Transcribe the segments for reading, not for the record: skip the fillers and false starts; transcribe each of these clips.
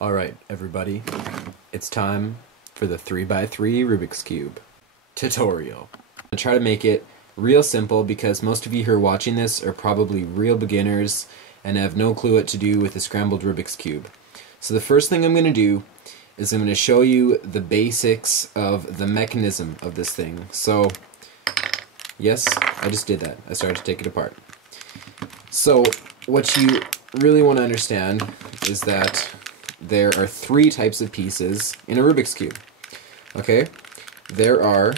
Alright, everybody, it's time for the 3x3 Rubik's Cube tutorial. I'm going to try to make it real simple because most of you who are watching this are probably real beginners and have no clue what to do with a scrambled Rubik's Cube. So the first thing I'm going to do is I'm going to show you the basics of the mechanism of this thing. So, yes, I just did that. I started to take it apart. So, what you really want to understand is that there are three types of pieces in a Rubik's Cube. Okay? There are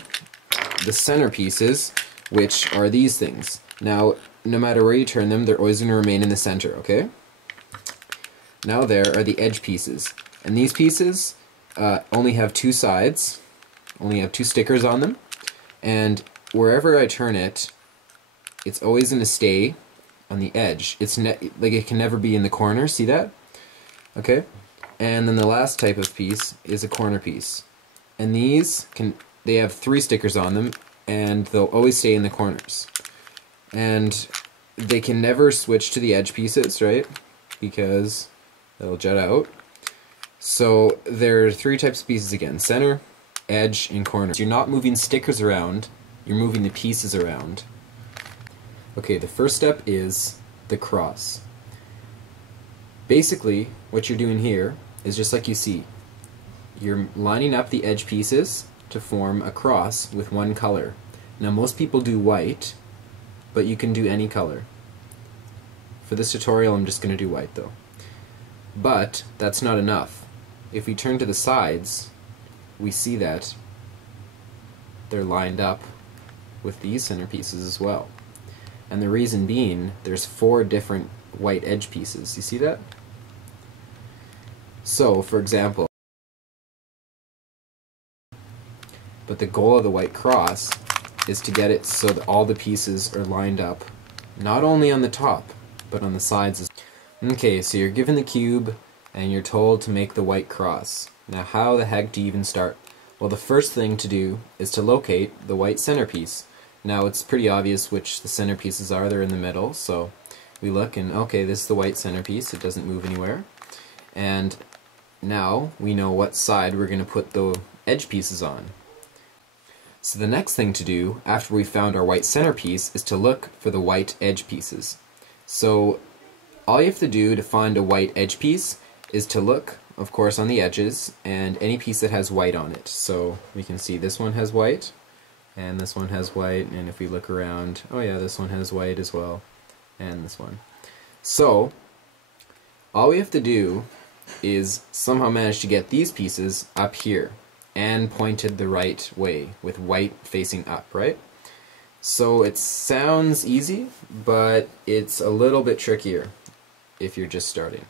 the center pieces, which are these things. Now, no matter where you turn them, they're always going to remain in the center, okay? Now there are the edge pieces. And these pieces only have two sides, only have two stickers on them, and wherever I turn it, it's always going to stay on the edge. It's like it can never be in the corner, see that? Okay? And then the last type of piece is a corner piece. And they have three stickers on them, and they'll always stay in the corners. And they can never switch to the edge pieces, right? Because they'll jut out. So there are three types of pieces again: center, edge, and corner. So you're not moving stickers around, you're moving the pieces around. Okay, the first step is the cross. Basically, what you're doing here is just like you see. You're lining up the edge pieces to form a cross with one color. Now most people do white, but you can do any color. For this tutorial I'm just going to do white though. But that's not enough. If we turn to the sides, we see that they're lined up with these center pieces as well. And the reason being, there's four different white edge pieces. You see that? So, for example, but the goal of the white cross is to get it so that all the pieces are lined up, not only on the top, but on the sides as well. Okay, so you're given the cube and you're told to make the white cross. Now how the heck do you even start? Well, the first thing to do is to locate the white centerpiece. Now it's pretty obvious which the centerpieces are. They're in the middle, so we look and okay, this is the white centerpiece. It doesn't move anywhere. And now we know what side we're going to put the edge pieces on. So the next thing to do after we found our white centerpiece is to look for the white edge pieces. So all you have to do to find a white edge piece is to look, of course, on the edges and any piece that has white on it. So we can see this one has white, and this one has white, and if we look around, oh yeah, this one has white as well, and this one. So all we have to do is somehow manage to get these pieces up here and pointed the right way with white facing up, right? So it sounds easy, but it's a little bit trickier if you're just starting.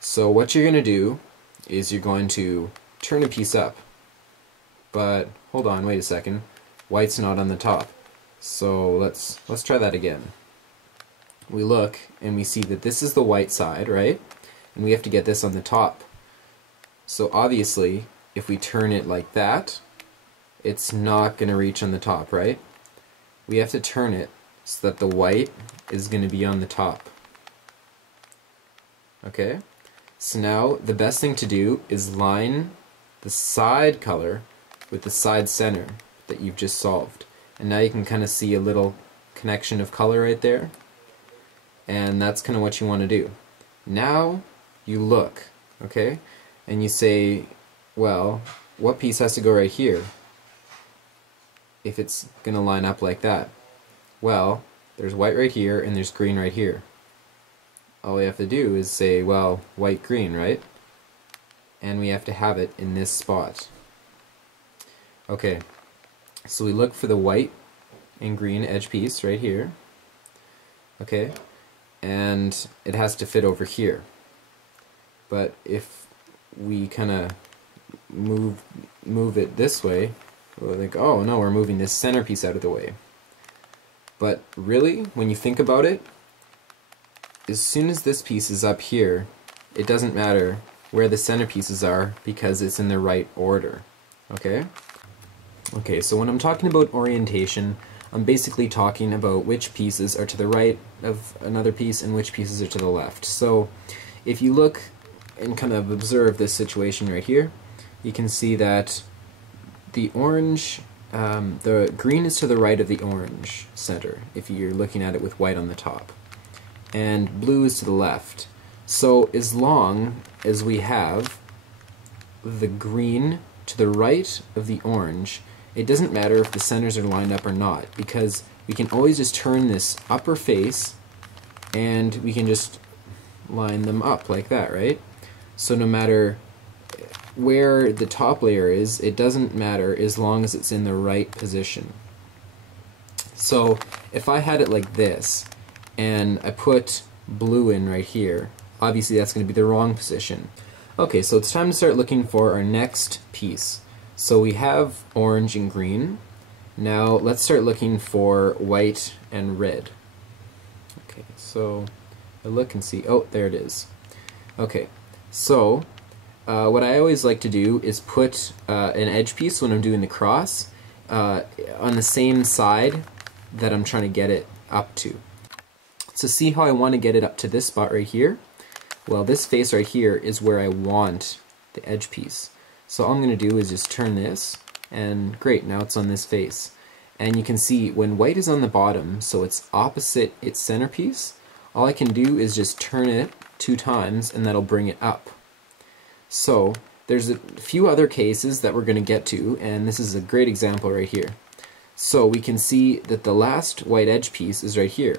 So what you're going to do is you're going to turn a piece up, but hold on, wait a second, white's not on the top. So let's try that again. We look and we see that this is the white side, right? And we have to get this on the top. So obviously, if we turn it like that, it's not going to reach on the top, right? We have to turn it so that the white is going to be on the top. Okay? So now the best thing to do is line the side color with the side center that you've just solved. And now you can kind of see a little connection of color right there. And that's kind of what you want to do. Now you look, okay? And you say, well, what piece has to go right here if it's going to line up like that? Well, there's white right here and there's green right here. All we have to do is say, well, white, green, right? And we have to have it in this spot. Okay, so we look for the white and green edge piece right here. Okay, and it has to fit over here. But if we kind of move it this way, we're like, oh no, we're moving this centerpiece out of the way. But really, when you think about it, as soon as this piece is up here, it doesn't matter where the centerpieces are because it's in the right order. Okay? Okay, so when I'm talking about orientation, I'm basically talking about which pieces are to the right of another piece and which pieces are to the left. So if you look and kind of observe this situation right here, you can see that the orange, the green is to the right of the orange center, if you're looking at it with white on the top, and blue is to the left. So as long as we have the green to the right of the orange, it doesn't matter if the centers are lined up or not, because we can always just turn this upper face and we can just line them up like that, right? So no matter where the top layer is, it doesn't matter as long as it's in the right position. So if I had it like this and I put blue in right here, obviously that's going to be the wrong position. Okay, so it's time to start looking for our next piece. So we have orange and green. Now let's start looking for white and red. Okay, so I look and see, oh, there it is. Okay, so what I always like to do is put an edge piece when I'm doing the cross on the same side that I'm trying to get it up to. So see how I want to get it up to this spot right here? Well, this face right here is where I want the edge piece. So all I'm going to do is just turn this, and great, now it's on this face. And you can see when white is on the bottom, so it's opposite its centerpiece, all I can do is just turn it 2 times and that'll bring it up. So there's a few other cases that we're going to get to, and this is a great example right here. So we can see that the last white edge piece is right here,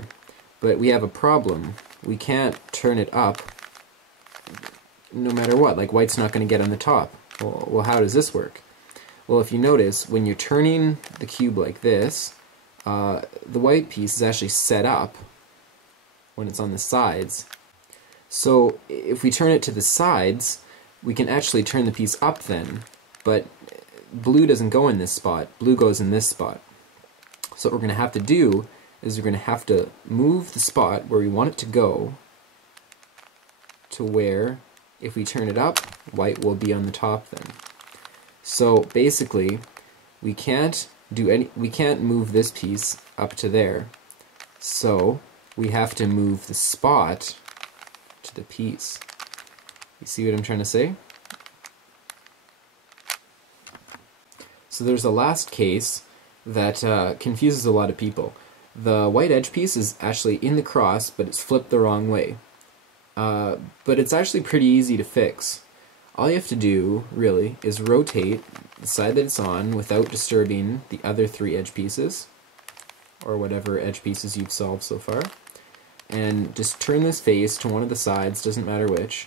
but we have a problem. We can't turn it up no matter what, like white's not going to get on the top. Well, how does this work? Well, if you notice, when you're turning the cube like this, the white piece is actually set up when it's on the sides. So if we turn it to the sides, we can actually turn the piece up then, but blue doesn't go in this spot, blue goes in this spot. So what we're going to have to do is we're going to have to move the spot where we want it to go to where, if we turn it up, white will be on the top then. So basically, we can't move this piece up to there. So we have to move the spot to the piece. You see what I'm trying to say? So there's a last case that confuses a lot of people. The white edge piece is actually in the cross, but it's flipped the wrong way. But it's actually pretty easy to fix. All you have to do, really, is rotate the side that it's on without disturbing the other 3 edge pieces, or whatever edge pieces you've solved so far, and just turn this face to one of the sides, doesn't matter which.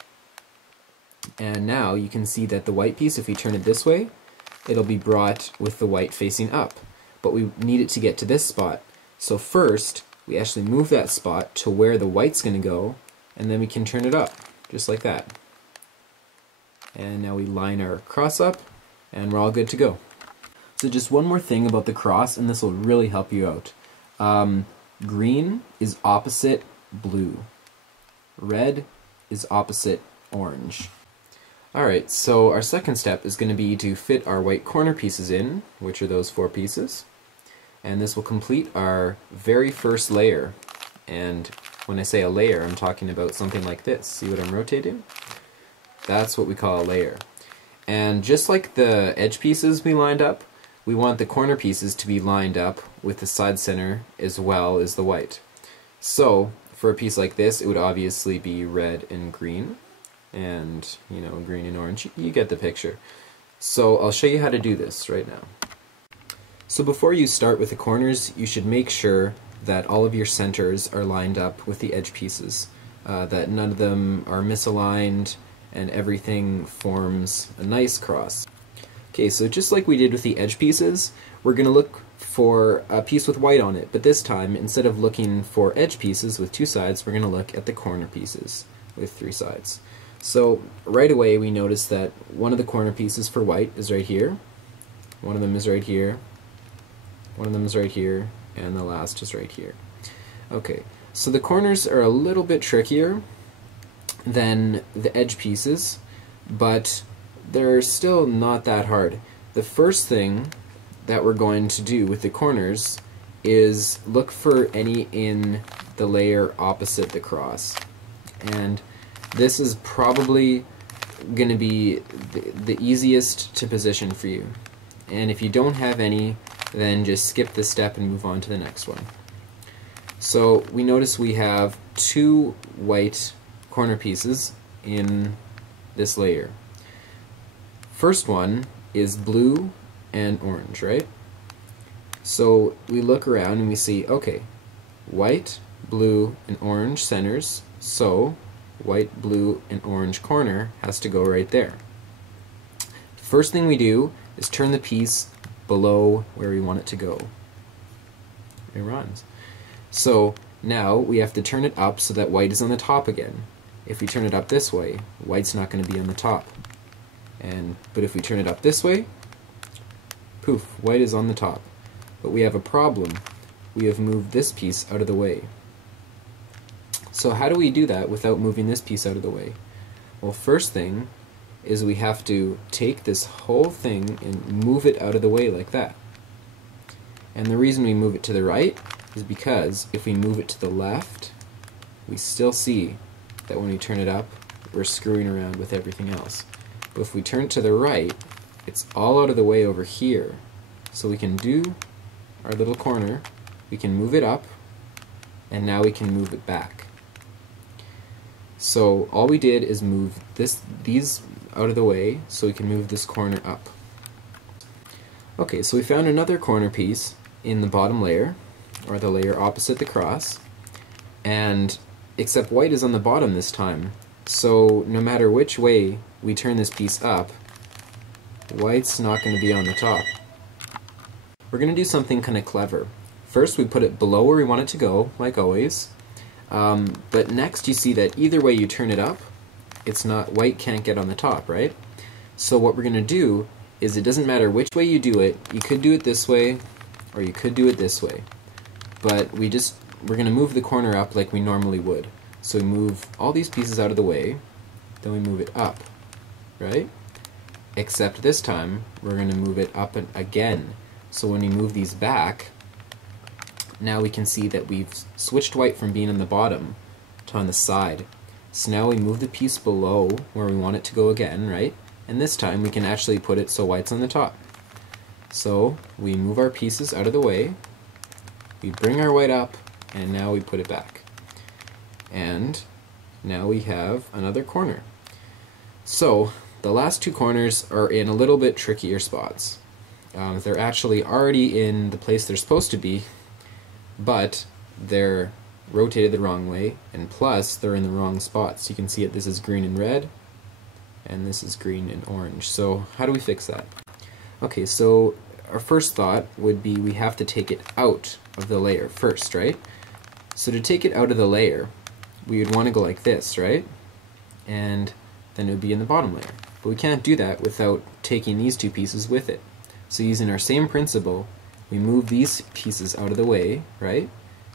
And now you can see that the white piece, if we turn it this way, it'll be brought with the white facing up. But we need it to get to this spot. So first, we actually move that spot to where the white's going to go, and then we can turn it up, just like that. And now we line our cross up, and we're all good to go. So just one more thing about the cross, and this will really help you out. Green is opposite blue. Red is opposite orange. Alright, so our second step is going to be to fit our white corner pieces in, which are those 4 pieces. And this will complete our very first layer. And when I say a layer, I'm talking about something like this. See what I'm rotating? That's what we call a layer. And just like the edge pieces we lined up, we want the corner pieces to be lined up with the side center as well as the white. So for a piece like this, it would obviously be red and green, and green and orange. You get the picture. So I'll show you how to do this right now. So before you start with the corners, you should make sure that all of your centers are lined up with the edge pieces, that none of them are misaligned, and everything forms a nice cross. Okay, so just like we did with the edge pieces, we're going to look for a piece with white on it, but this time, instead of looking for edge pieces with 2 sides, we're going to look at the corner pieces with 3 sides. So right away we notice that one of the corner pieces for white is right here, one of them is right here, one of them is right here, and the last is right here. Okay, so the corners are a little bit trickier than the edge pieces, but they're still not that hard. The first thing that we're going to do with the corners is look for any in the layer opposite the cross. And this is probably going to be the easiest to position for you. And if you don't have any, then just skip this step and move on to the next one. So we notice we have two white corner pieces in this layer. First one is blue and orange, right? So we look around and we see, okay, white, blue, and orange centers, so white, blue, and orange corner has to go right there. The first thing we do is turn the piece below where we want it to go. It runs. So now we have to turn it up so that white is on the top again. If we turn it up this way, white's not going to be on the top. But if we turn it up this way, poof, white is on the top. But we have a problem. We have moved this piece out of the way. So how do we do that without moving this piece out of the way? Well, first thing is we have to take this whole thing and move it out of the way like that. And the reason we move it to the right is because if we move it to the left, we still see that when we turn it up, we're screwing around with everything else. But if we turn it to the right, it's all out of the way over here. So we can do our little corner, we can move it up, and now we can move it back. So all we did is move these out of the way so we can move this corner up. Okay, so we found another corner piece in the bottom layer, or the layer opposite the cross, and except white is on the bottom this time, so no matter which way we turn this piece up, white's not going to be on the top. We're going to do something kind of clever. First we put it below where we want it to go, like always, but next you see that either way you turn it up, white can't get on the top, right? So what we're going to do is, it doesn't matter which way you do it, you could do it this way or you could do it this way, but we're going to move the corner up like we normally would. So we move all these pieces out of the way, then we move it up, right? Except this time we're going to move it up again. So when we move these back, now we can see that we've switched white from being on the bottom to on the side. So now we move the piece below where we want it to go again, right? And this time we can actually put it so white's on the top. So we move our pieces out of the way, we bring our white up, and now we put it back. And now we have another corner. So the last two corners are in a little bit trickier spots. They're actually already in the place they're supposed to be, but they're rotated the wrong way, and plus they're in the wrong spots. You can see it, this is green and red, and this is green and orange. So how do we fix that? Okay, so our first thought would be we have to take it out of the layer first, right? So to take it out of the layer, we would want to go like this, right? And then it would be in the bottom layer. But we can't do that without taking these two pieces with it. So using our same principle, we move these pieces out of the way, right?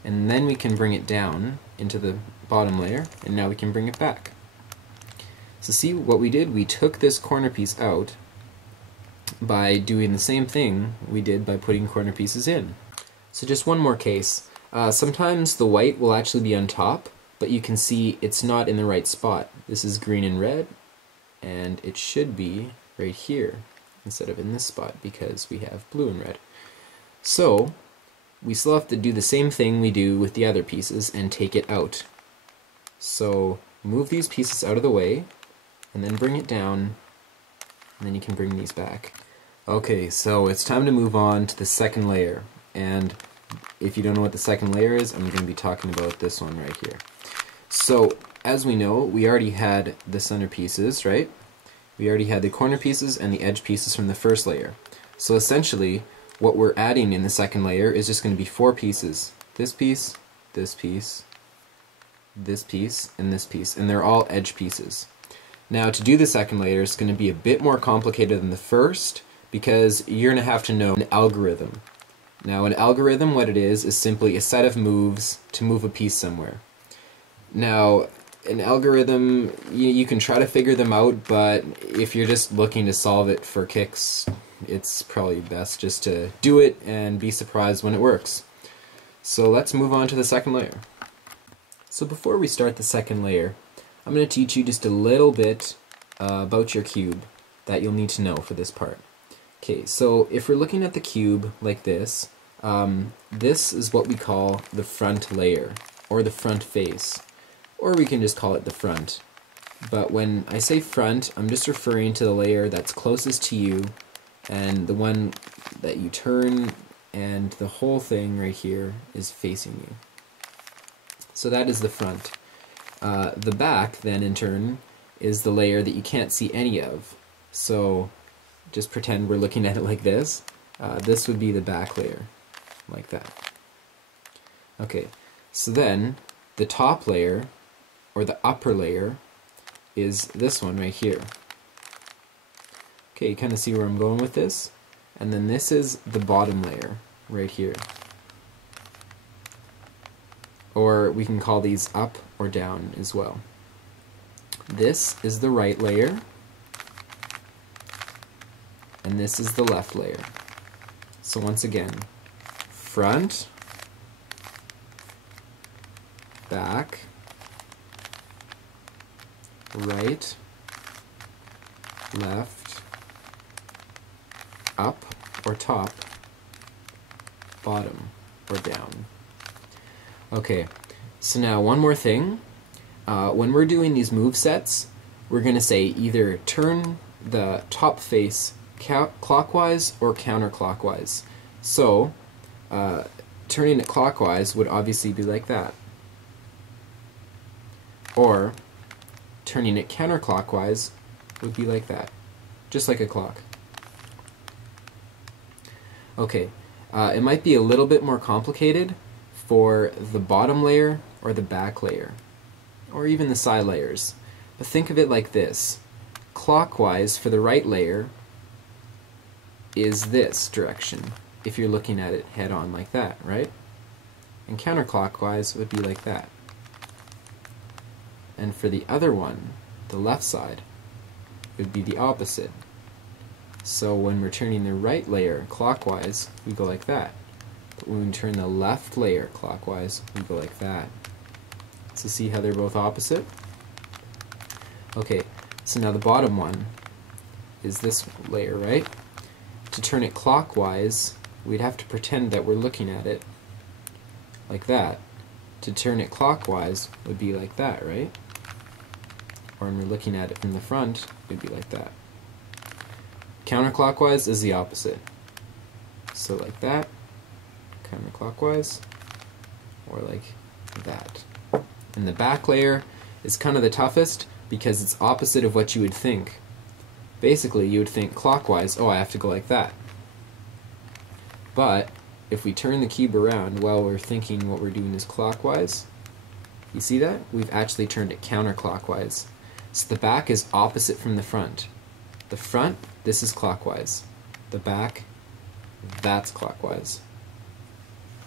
And then we can bring it down into the bottom layer, and now we can bring it back. So see what we did? We took this corner piece out by doing the same thing we did by putting corner pieces in. So just one more case. Sometimes the white will actually be on top, but you can see it's not in the right spot. This is green and red, and it should be right here instead of in this spot because we have blue and red. So we still have to do the same thing we do with the other pieces and take it out. So move these pieces out of the way and then bring it down, and then you can bring these back. Okay, so it's time to move on to the second layer, and if you don't know what the second layer is, I'm going to be talking about this one right here. So as we know, we already had the center pieces, right? We already had the corner pieces and the edge pieces from the first layer. So essentially what we're adding in the second layer is just going to be four pieces. This piece, this piece, this piece, and this piece, and they're all edge pieces. Now to do the second layer is going to be a bit more complicated than the first because you're going to have to know an algorithm. Now an algorithm, what it is simply a set of moves to move a piece somewhere. Now an algorithm, you can try to figure them out, but if you're just looking to solve it for kicks, it's probably best just to do it and be surprised when it works. So let's move on to the second layer. So before we start the second layer, I'm going to teach you just a little bit about your cube that you'll need to know for this part. Okay, so if we're looking at the cube like this, this is what we call the front layer, or the front face, or we can just call it the front. But when I say front, I'm just referring to the layer that's closest to you, and the one that you turn, and the whole thing right here is facing you. So that is the front. The back, then, in turn, is the layer that you can't see any of. So just pretend we're looking at it like this. This would be the back layer, like that. Okay, so then the top layer, or the upper layer, is this one right here. Okay, you kind of see where I'm going with this? And then this is the bottom layer, right here. Or we can call these up or down as well. This is the right layer, and this is the left layer. So once again, front, back, right, left, up or top, bottom or down. Okay, so now one more thing. When we're doing these move sets, we're going to say either turn the top face clockwise or counterclockwise. So, turning it clockwise would obviously be like that. Or, turning it counterclockwise would be like that. Just like a clock. Okay, it might be a little bit more complicated for the bottom layer or the back layer, or even the side layers. But think of it like this. Clockwise for the right layer is this direction, if you're looking at it head on like that, right? And counterclockwise would be like that. And for the other one, the left side, it would be the opposite. So when we're turning the right layer clockwise, we go like that. But when we turn the left layer clockwise, we go like that. So see how they're both opposite? Okay, so now the bottom one is this layer, right? To turn it clockwise, we'd have to pretend that we're looking at it like that. To turn it clockwise would be like that, right? Or when we're looking at it from the front, it would be like that. Counterclockwise is the opposite. So like that, counterclockwise, or like that. And the back layer is kind of the toughest because it's opposite of what you would think. Basically, you would think clockwise, oh, I have to go like that. But if we turn the cube around while we're thinking what we're doing is clockwise, you see that? We've actually turned it counterclockwise. So the back is opposite from the front. The front, this is clockwise. The back, that's clockwise.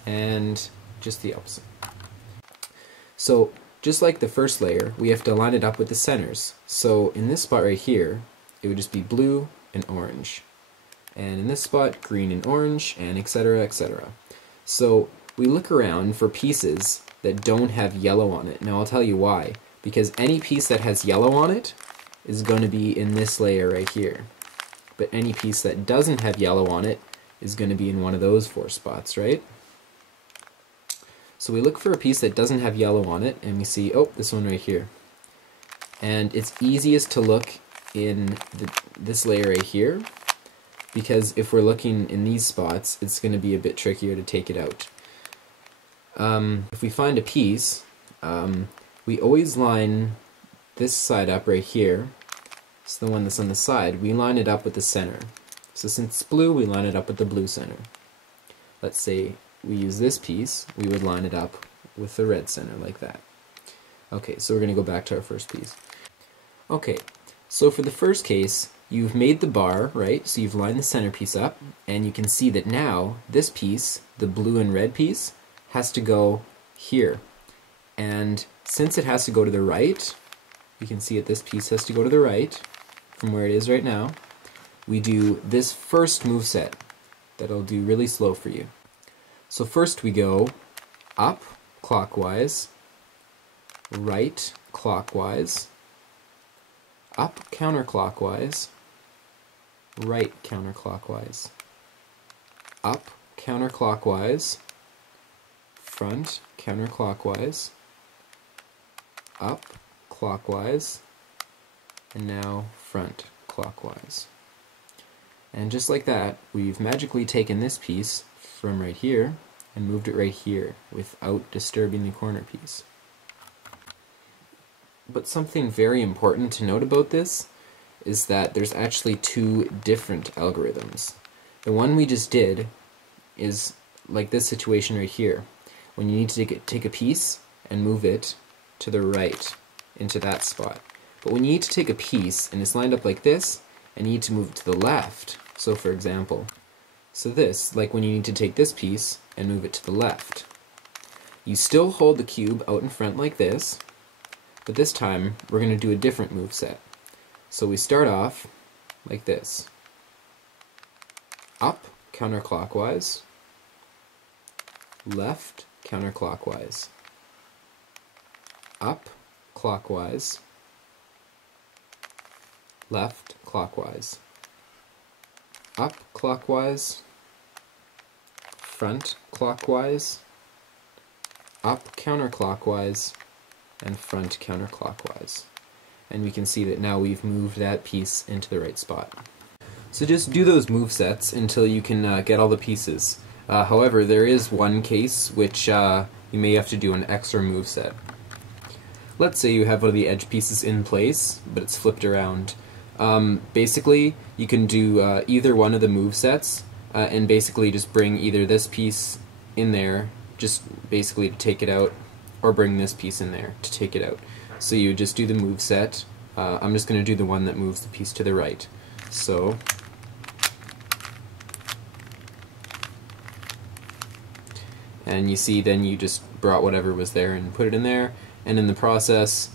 And just the opposite. So just like the first layer, we have to line it up with the centers. So in this spot right here, it would just be blue and orange. And in this spot, green and orange, and etc., etc. So we look around for pieces that don't have yellow on it. Now I'll tell you why. Because any piece that has yellow on it is going to be in this layer right here. But any piece that doesn't have yellow on it is going to be in one of those four spots, right? So we look for a piece that doesn't have yellow on it, and we see, oh, this one right here. And it's easiest to look in this layer right here, because if we're looking in these spots, it's going to be a bit trickier to take it out. If we find a piece, we always line this side up right here. It's the one that's on the side. We line it up with the center. So since it's blue, we line it up with the blue center. Let's say we use this piece, we would line it up with the red center like that. Okay, so we're going to go back to our first piece. Okay, so for the first case, you've made the bar, right? So you've lined the centerpiece up, and you can see that now this piece, the blue and red piece, has to go here. And since it has to go to the right, you can see that this piece has to go to the right from where it is right now. We do this first move set that'll do really slow for you. So first we go up clockwise, right clockwise, up counterclockwise, right counterclockwise, up counterclockwise, front counterclockwise, up clockwise, and now front clockwise. And just like that, we've magically taken this piece from right here and moved it right here without disturbing the corner piece. But something very important to note about this is that there's actually two different algorithms. The one we just did is like this situation right here, when you need to take a piece and move it to the right into that spot. But when you need to take a piece and it's lined up like this, and you need to move it to the left, so for example, so this, like when you need to take this piece and move it to the left, you still hold the cube out in front like this, but this time we're going to do a different move set. So we start off like this. Up counterclockwise, left counterclockwise, up clockwise, left clockwise, up clockwise, front clockwise, up counterclockwise, and front counterclockwise. And we can see that now we've moved that piece into the right spot. So just do those move sets until you can get all the pieces. However, there is one case which you may have to do an extra move set. Let's say you have one of the edge pieces in place, but it's flipped around. Basically, you can do either one of the move sets and basically just bring either this piece in there, just basically to take it out, or bring this piece in there to take it out. So you just do the move set. I'm just going to do the one that moves the piece to the right. So and you see then you just brought whatever was there and put it in there, and in the process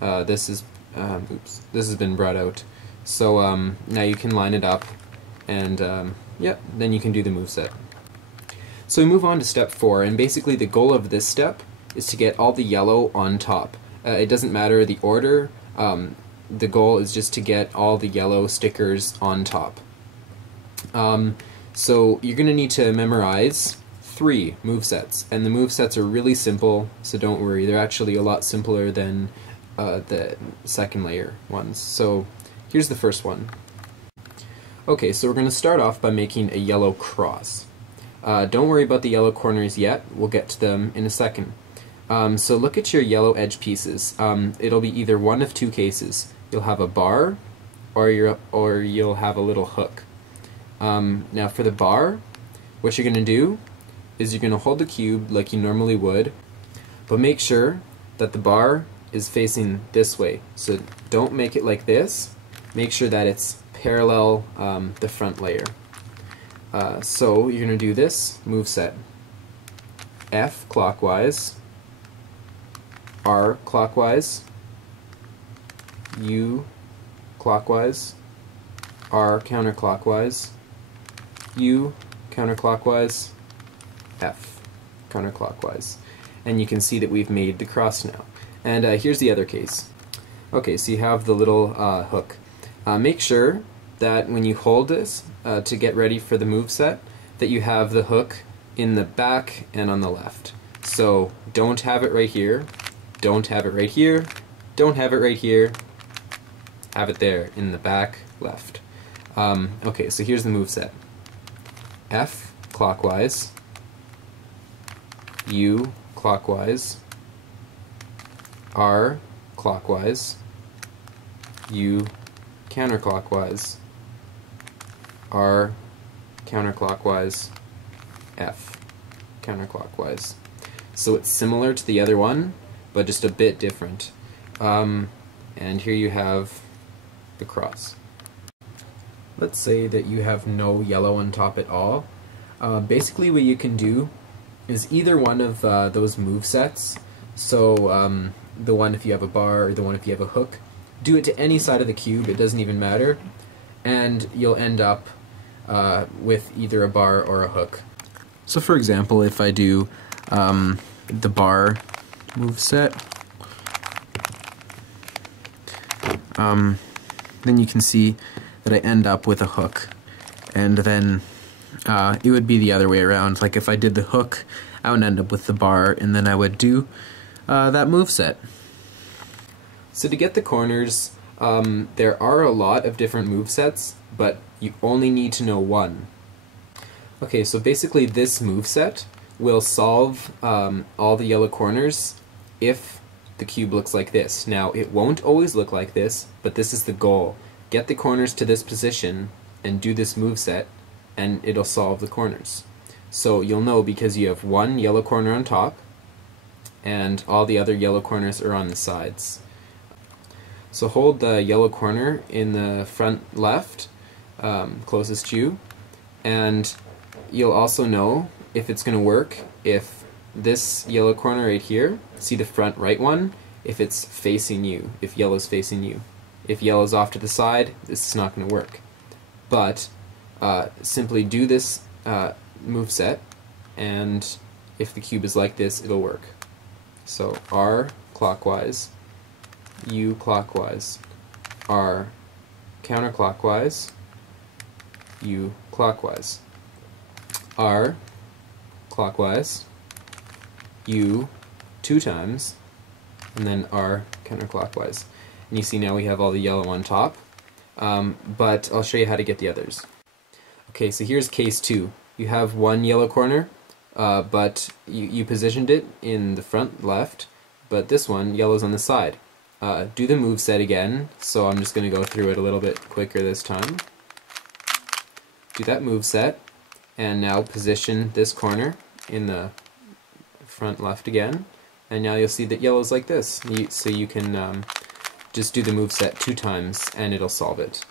this has been brought out. So now you can line it up, and yep, then you can do the move set. So we move on to step 4, and basically the goal of this step is to get all the yellow on top. It doesn't matter the order, the goal is just to get all the yellow stickers on top. So you're going to need to memorize 3 movesets, and the movesets are really simple, so don't worry, they're actually a lot simpler than the second layer ones. So here's the first one. Okay, so we're going to start off by making a yellow cross. Don't worry about the yellow corners yet, we'll get to them in a second. So look at your yellow edge pieces. It'll be either one of 2 cases. You'll have a bar, or you'll have a little hook. Now for the bar, what you're going to do is you're going to hold the cube like you normally would, but make sure that the bar is facing this way. So don't make it like this. Make sure that it's parallel the front layer. So you're going to do this move set. F clockwise, R clockwise, U clockwise, R counterclockwise, U counterclockwise, F counterclockwise. And you can see that we've made the cross now. And here's the other case. Okay, so you have the little hook. Make sure that when you hold this to get ready for the move set, that you have the hook in the back and on the left. So don't have it right here, don't have it right here, don't have it right here, have it there in the back left. Okay, so here's the move set. F clockwise, U clockwise, R clockwise, U counterclockwise, R counterclockwise, F counterclockwise. So it's similar to the other one, but just a bit different. And here you have the cross. Let's say that you have no yellow on top at all. Basically what you can do is either one of those move sets. So the one if you have a bar, or the one if you have a hook. Do it to any side of the cube, it doesn't even matter, and you'll end up with either a bar or a hook. So for example, if I do the bar move set, then you can see that I end up with a hook. And then it would be the other way around. Like if I did the hook, I would end up with the bar, and then I would do that moveset. So to get the corners, there are a lot of different movesets, but you only need to know one. Okay, so basically this moveset will solve all the yellow corners if the cube looks like this. Now, it won't always look like this, but this is the goal. Get the corners to this position and do this moveset, and it'll solve the corners. So you'll know because you have one yellow corner on top, and all the other yellow corners are on the sides. So hold the yellow corner in the front left, closest to you, and you'll also know if it's going to work if this yellow corner right here, see the front right one, if it's facing you, if yellow's facing you. If yellow's off to the side, this is not going to work. But simply do this moveset, and if the cube is like this, it'll work. So R clockwise, U clockwise, R counterclockwise, U clockwise, R clockwise, U 2 times, and then R counterclockwise. And you see now we have all the yellow on top, but I'll show you how to get the others. Okay, so here's case 2. You have one yellow corner, but you positioned it in the front left, but this one, yellow's on the side. Do the moveset again, so I'm just going to go through it a little bit quicker this time. Do that moveset, and now position this corner in the front left again, and now you'll see that yellow's like this. So you can just do the moveset 2 times and it'll solve it.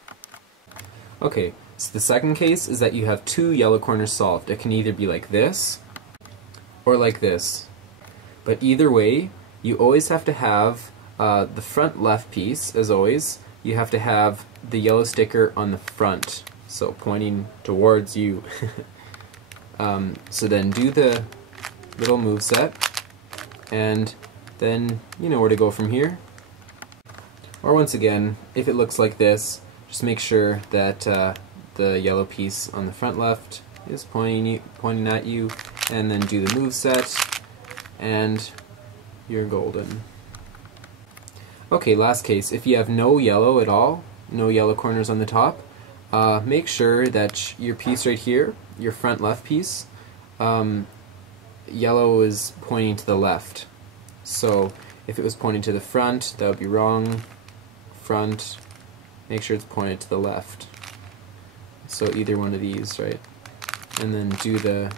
Okay, so the second case is that you have 2 yellow corners solved. It can either be like this or like this. But either way, you always have to have the front left piece, as always. You have to have the yellow sticker on the front, so pointing towards you. So then do the little moveset, and then you know where to go from here. Or once again, if it looks like this, just make sure that the yellow piece on the front left is pointing at you, and then do the moveset, and you're golden. Okay, last case. If you have no yellow at all, no yellow corners on the top, make sure that your piece right here, your front left piece, yellow is pointing to the left. So if it was pointing to the front, that would be wrong. Front, make sure it's pointed to the left. So either one of these, right? And then do the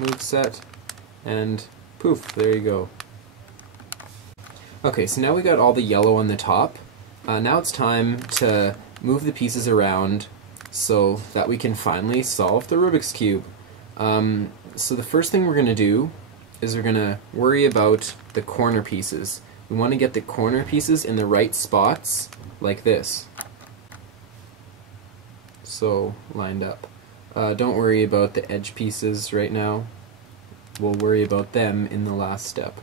moveset, and poof, there you go. Okay, so now we got all the yellow on the top. Now it's time to move the pieces around so that we can finally solve the Rubik's Cube. So the first thing we're going to do is we're going to worry about the corner pieces. We want to get the corner pieces in the right spots, like this. So, lined up. Don't worry about the edge pieces right now. We'll worry about them in the last step.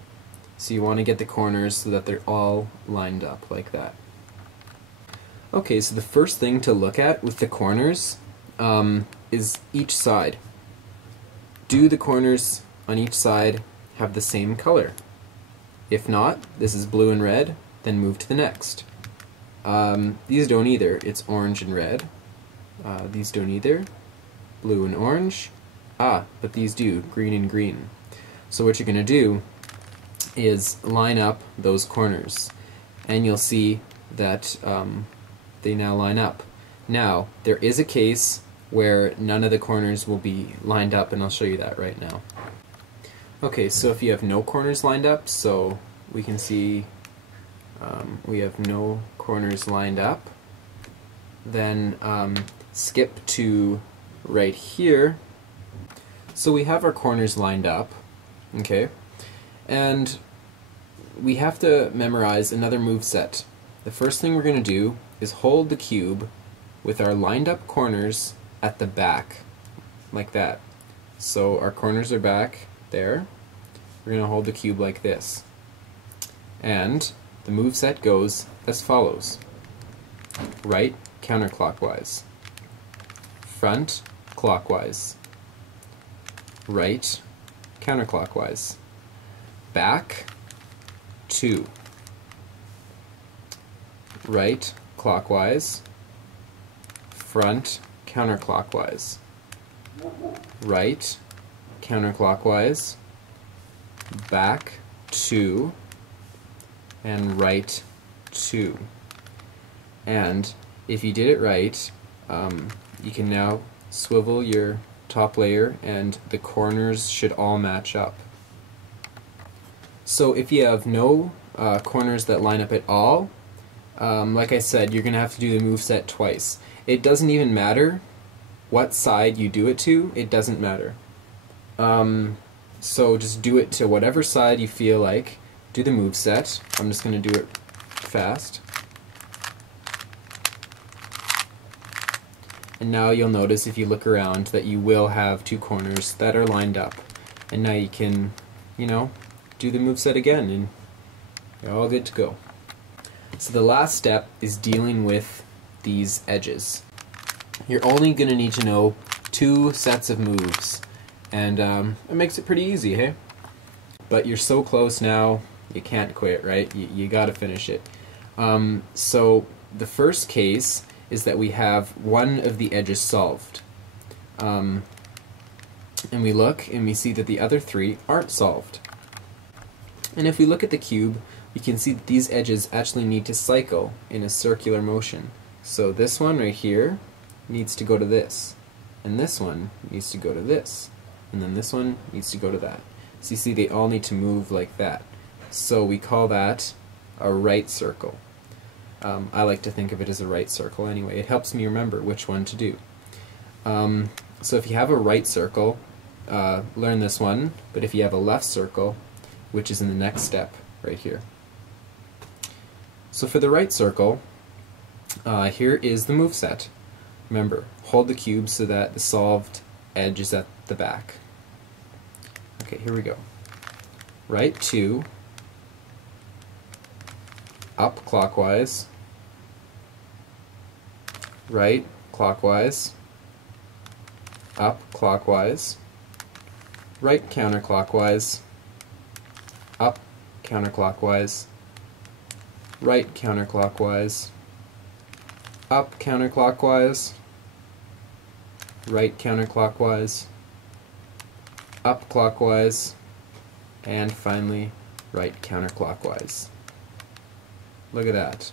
So you want to get the corners so that they're all lined up, like that. Okay, so the first thing to look at with the corners is each side. Do the corners on each side have the same color? If not, this is blue and red, then move to the next. These don't either, it's orange and red. These don't either, blue and orange. But these do, green and green. So what you're going to do is line up those corners, and you'll see that they now line up. Now, there is a case where none of the corners will be lined up, and I'll show you that right now. Okay, so if you have no corners lined up, so we can see we have no corners lined up, then skip to right here. So we have our corners lined up, okay, and we have to memorize another moveset. The first thing we're going to do is hold the cube with our lined up corners at the back, like that. So our corners are back there. We're going to hold the cube like this. And the moveset goes as follows. right counterclockwise, front clockwise, right counterclockwise, back 2, right clockwise, front counterclockwise, right counterclockwise, back 2, and right 2. And if you did it right, you can now swivel your top layer and the corners should all match up. So if you have no corners that line up at all, like I said, you're going to have to do the moveset twice. It doesn't even matter what side you do it to, it doesn't matter. So just do it to whatever side you feel like. Do the moveset. I'm just going to do it fast. And now you'll notice if you look around that you will have 2 corners that are lined up. And now you can, do the moveset again and you're all good to go. So the last step is dealing with these edges. You're only going to need to know 2 sets of moves, and it makes it pretty easy, hey? But you're so close now, you can't quit, right? You gotta finish it. So the first case is that we have one of the edges solved. And we look and we see that the other 3 aren't solved. And if we look at the cube, we can see that these edges actually need to cycle in a circular motion. So this one right here needs to go to this, and this one needs to go to this, and then this one needs to go to that. So you see they all need to move like that. So we call that a right circle. I like to think of it as a right circle anyway. It helps me remember which one to do. So if you have a right circle, learn this one, but if you have a left circle, which is in the next step right here. So for the right circle, here is the moveset. Remember, hold the cube so that the solved edge is at the back. Okay, here we go. Right 2, up clockwise, right clockwise, up clockwise, right counterclockwise, up counterclockwise, right counterclockwise, up counterclockwise, right counterclockwise, up clockwise, and finally right counterclockwise. Look at that.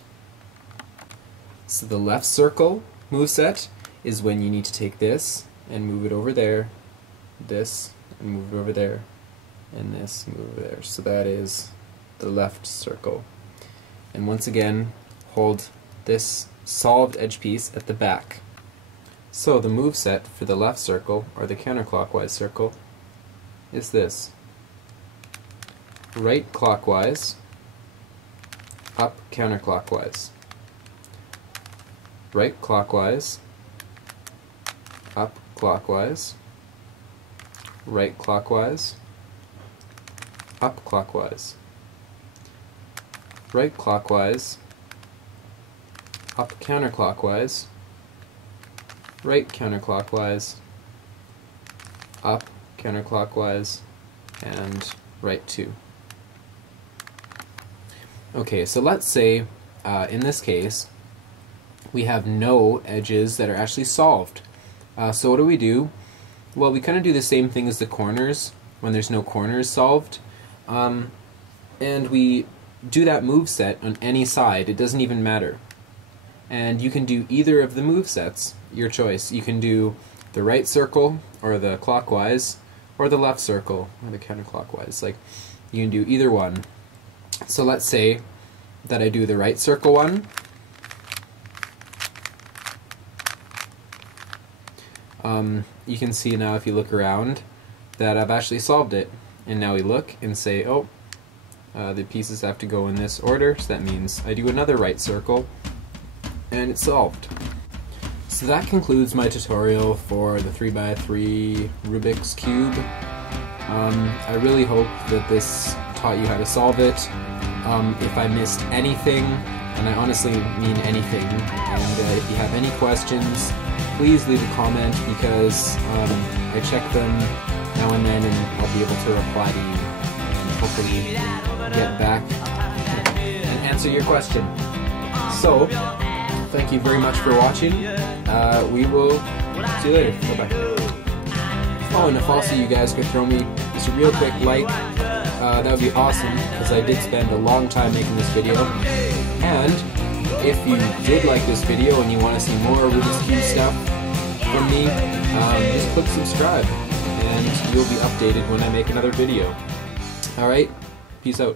So the left circle moveset is when you need to take this and move it over there, this and move it over there, and this move over there. So that is the left circle. And once again, hold this solved edge piece at the back. So the moveset for the left circle, or the counterclockwise circle, is this. Right clockwise, up counterclockwise. Right clockwise, up clockwise. Right clockwise, up clockwise. Right clockwise, up counterclockwise, right counterclockwise, up counterclockwise, and right 2. Okay, so let's say in this case we have no edges that are actually solved. So what do? Well, we kind of do the same thing as the corners when there's no corners solved, and we do that moveset on any side. It doesn't even matter. And you can do either of the movesets, your choice. You can do the right circle, or the clockwise, or the left circle, or the counterclockwise. Like, you can do either one. So let's say that I do the right circle one. You can see now if you look around that I've actually solved it. And now we look and say, oh, the pieces have to go in this order, so that means I do another right circle, and it's solved. So that concludes my tutorial for the 3x3 Rubik's Cube. I really hope that this taught you how to solve it. If I missed anything, and I honestly mean anything. And if you have any questions, please leave a comment, because I check them now and then, and I'll be able to reply to you and hopefully get back and answer your question. So, thank you very much for watching. We will see you later. Bye-bye. Oh, and if also you guys could throw me just a real quick like, that would be awesome, because I did spend a long time making this video. And if you did like this video and you want to see more Rubik's Cube stuff from me, just click subscribe, and you'll be updated when I make another video. Alright, peace out.